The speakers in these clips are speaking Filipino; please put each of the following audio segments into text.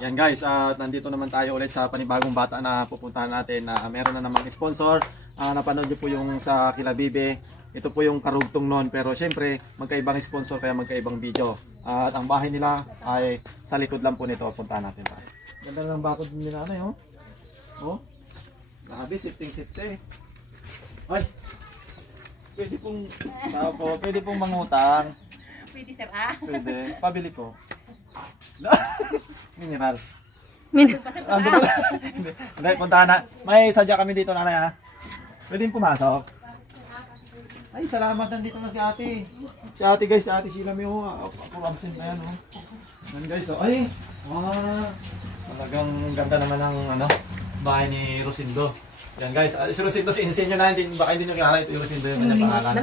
Yan guys, at nandito naman tayo ulit sa panibagong bata na pupuntahan natin na meron na namang sponsor. Napanood niyo po yung sa Kila Bibe. Ito po yung karugtong noon, pero syempre magkaibang sponsor kaya magkaibang video. At ang bahay nila ay sa likod lang po nito. Puntahan natin pa. Ganda ng bakod nila na yun. Oh. Grabe, sifting-sifte. Ay. Pwede pong mangutang. Pwede sir Pwede. Pabili ko. Mineral. Pasir Ah, hindi, puntahan na. May sadya kami dito, nanay ha. Pwede pumasok. Ay, salamat, nandito na si ate. Si ate guys, si ate Sheila may ako absent na yan oh. Yan guys, oh. Ay, talagang ganda naman ng bahay ni Rosindo. Yan guys, si Rosindo, si Insenyo na, baka hindi nyo kilala, ito yung Rosindo yung kanyang pangalan.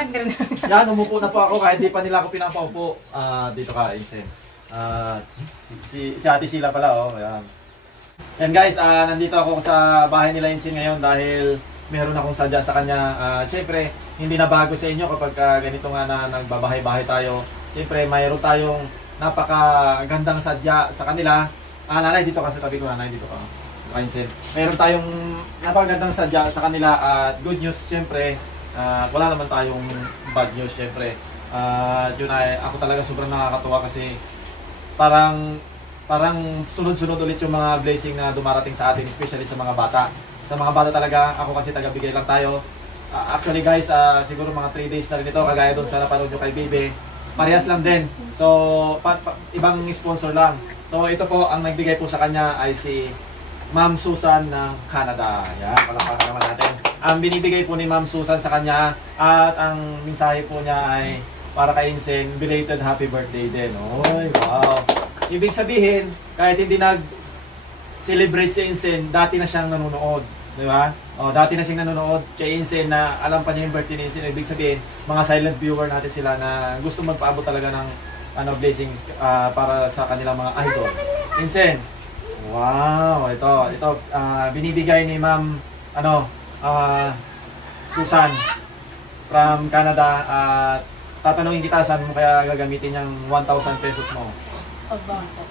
Yan, umupo na po ako kahit di pa nila ako pinapaupo. Dito ka, Insen. Si ate Sheila pala, oh. Yan guys, nandito ako sa bahay nila Insen ngayon dahil meron akong sadya sa kanya. Siyempre, hindi na bago sa inyo kapag ganito nga na nagbabahay-bahay tayo. Siyempre, mayroon tayong napakagandang sadya sa kanila. Nanay, dito ka sa tabi ko, nanay, dito ka. Insen. Meron tayong napakagandang sadya sa kanila at good news, siyempre, wala naman tayong bad news, siyempre. Yun ay, ako talaga sobrang nakakatuwa kasi parang sunod-sunod ulit yung mga blessing na dumarating sa atin, especially sa mga bata. Sa mga bata talaga, ako kasi taga-bigay lang tayo. Actually guys, siguro mga 3 days na rin ito, kagaya doon sa napanood nyo kay Bibe. Parehas lang din. So, ibang sponsor lang. So, ito po, ang nagbigay po sa kanya ay si Ma'am Susan ng Canada. Yan, palakpakan naman natin. Ang binibigay po ni Ma'am Susan sa kanya at ang mensahe po niya ay para kay Insen, belated happy birthday din. Oy, wow. Ibig sabihin, kahit hindi nag-celebrate si Insen, dati na siyang nanonood. Di ba? Dati na siyang nanonood kay Insen na alam pa niya yung birthday ni Insen. Ibig sabihin, mga silent viewer natin sila na gusto magpaabot talaga ng blessings para sa kanilang mga idol. Insen, wow, ito binibigay ni Ma'am Susan from Canada at tatanungin kita saan mo kaya gagamitin yung 1,000 pesos mo. Pagbaon po.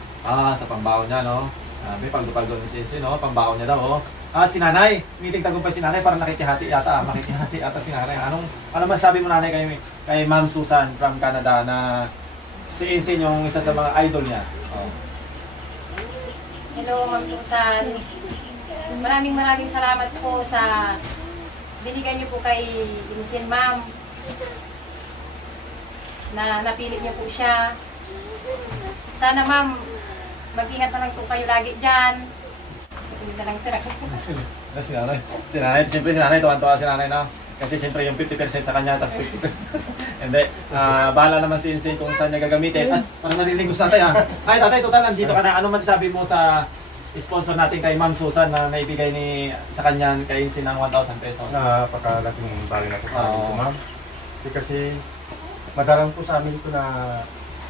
Sa pambaon niya, no? May pagdupagdo ni Sensei, no? Pambaon niya daw, oh. At si nanay, meeting tagumpay si nanay, parang nakikihati yata si nanay. Ano masabi mo nanay kay Ma'am Susan from Canada na si Sensei yung isa sa mga idol niya? Oh. Hello Ma'am Susan. Maraming salamat po sa binigay niyo po kay Insen Ma'am. Na napili niyo po siya. Sana Ma'am, mag-ingat na lang po kayo lagi dyan. Hindi na lang sila. Si nanay, siyempre si nanay, tuwan-tuwa si nanay na. Kasi siyempre yung 50% sa kanya, tapos 50%. Hindi, bahala naman si Insane kung saan niya gagamitin. At parang narinig gusto natin Ay tatay, total, nandito ka na. Ano masasabi mo sa sponsor natin kay Ma'am Susan na naibigay sa kanya kay Insane ng 1,000 pesos? Napakalaking bagay na po sa amin po, ma'am. Kasi madalang po sa amin ito na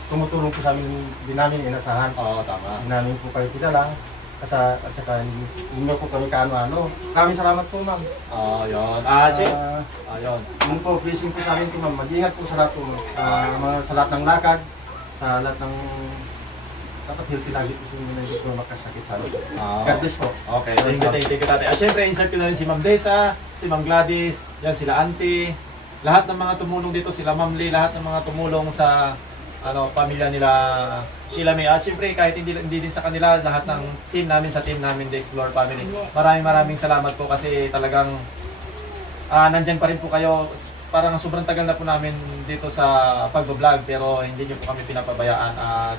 tumutulong po sa amin, din namin inasahan. Oo, tama. Hindi namin po kayo kilala. At saka hindi nyo po kami kaano-ano. Maraming salamat po, ma'am. Yun. Chip? Yun. Yun po, blessing po sa amin po, ma'am. Mag-ingat po sa lahat po. Sa lahat ng lakad, sa lahat ng dapat healthy lagi po sa inyo na hindi po makasakit sa amin. God bless po. Okay, thank you tatay. Siyempre, insert ko na rin si Ma'am Desa, si Ma'am Gladys, yan sila Auntie. Lahat ng mga tumulong dito, sila Ma'am Lee, lahat ng mga tumulong sa pamilya nila Sheila May. At siyempre, kahit hindi din sa kanila, lahat ng team namin sa team namin, The Explore Family. Maraming salamat po kasi talagang nandyan pa rin po kayo. Parang sobrang tagal na po namin dito sa pag-vlog pero hindi nyo po kami pinapabayaan. At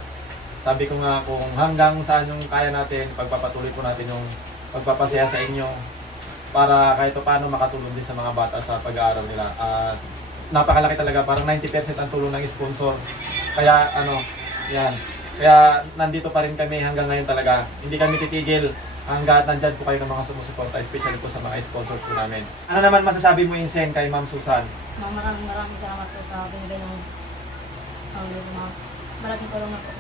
sabi ko nga kung hanggang saan yung kaya natin, pagpapatuloy po natin yung pagpapasaya sa inyo para kahit paano makatulong din sa mga bata sa pag-aaral nila. At napakalaki talaga, parang 90% ang tulong ng sponsor. Kaya yan. Kaya nandito pa rin kami hanggang ngayon talaga. Hindi kami titigil hanggat nandyan po kayo ng mga sumusuporta, especially po sa mga sponsors po namin. Ano naman masasabi mo, Insen, kay Ma'am Susan? Maraming salamat po sa binigay ng malaking tulong na po.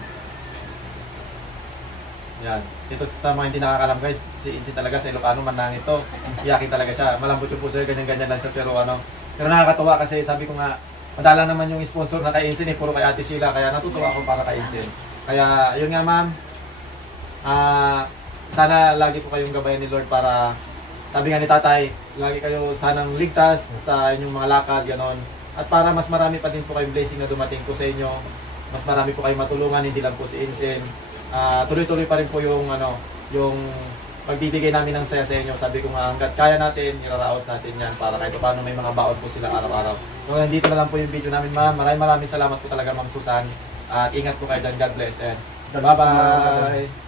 Yan. Dito sa mga hindi nakakalam guys, si Insen talaga sa Ilocano manangit to. Iyakin talaga siya. Malambot yung puso, ganyan-ganyan lang siya pero pero nakakatuwa kasi sabi ko nga, madala naman yung sponsor na kay Insen puro kay Ate Sheila, kaya natutuwa ako para kay Insen. Kaya yun nga ma'am, Sana lagi po kayong gabayan ni Lord para, sabi nga ni Tatay, lagi kayo sanang ligtas sa inyong mga lakad, ganon. At para mas marami pa din po kayong blessing na dumating po sa inyo, mas marami po kayong matulungan, hindi lang po si Insen. Tuloy-tuloy pa rin po yung yung pagbibigay namin ng saya sa inyo. Sabi ko nga, hanggat kaya natin, iraraos natin yan para kahit paano may mga baon po sila araw-araw. So, nandito na lang po yung video namin, ma'am. Maraming salamat po talaga, Ma'am Susan. At ingat po kayo dyan. God bless and bye-bye!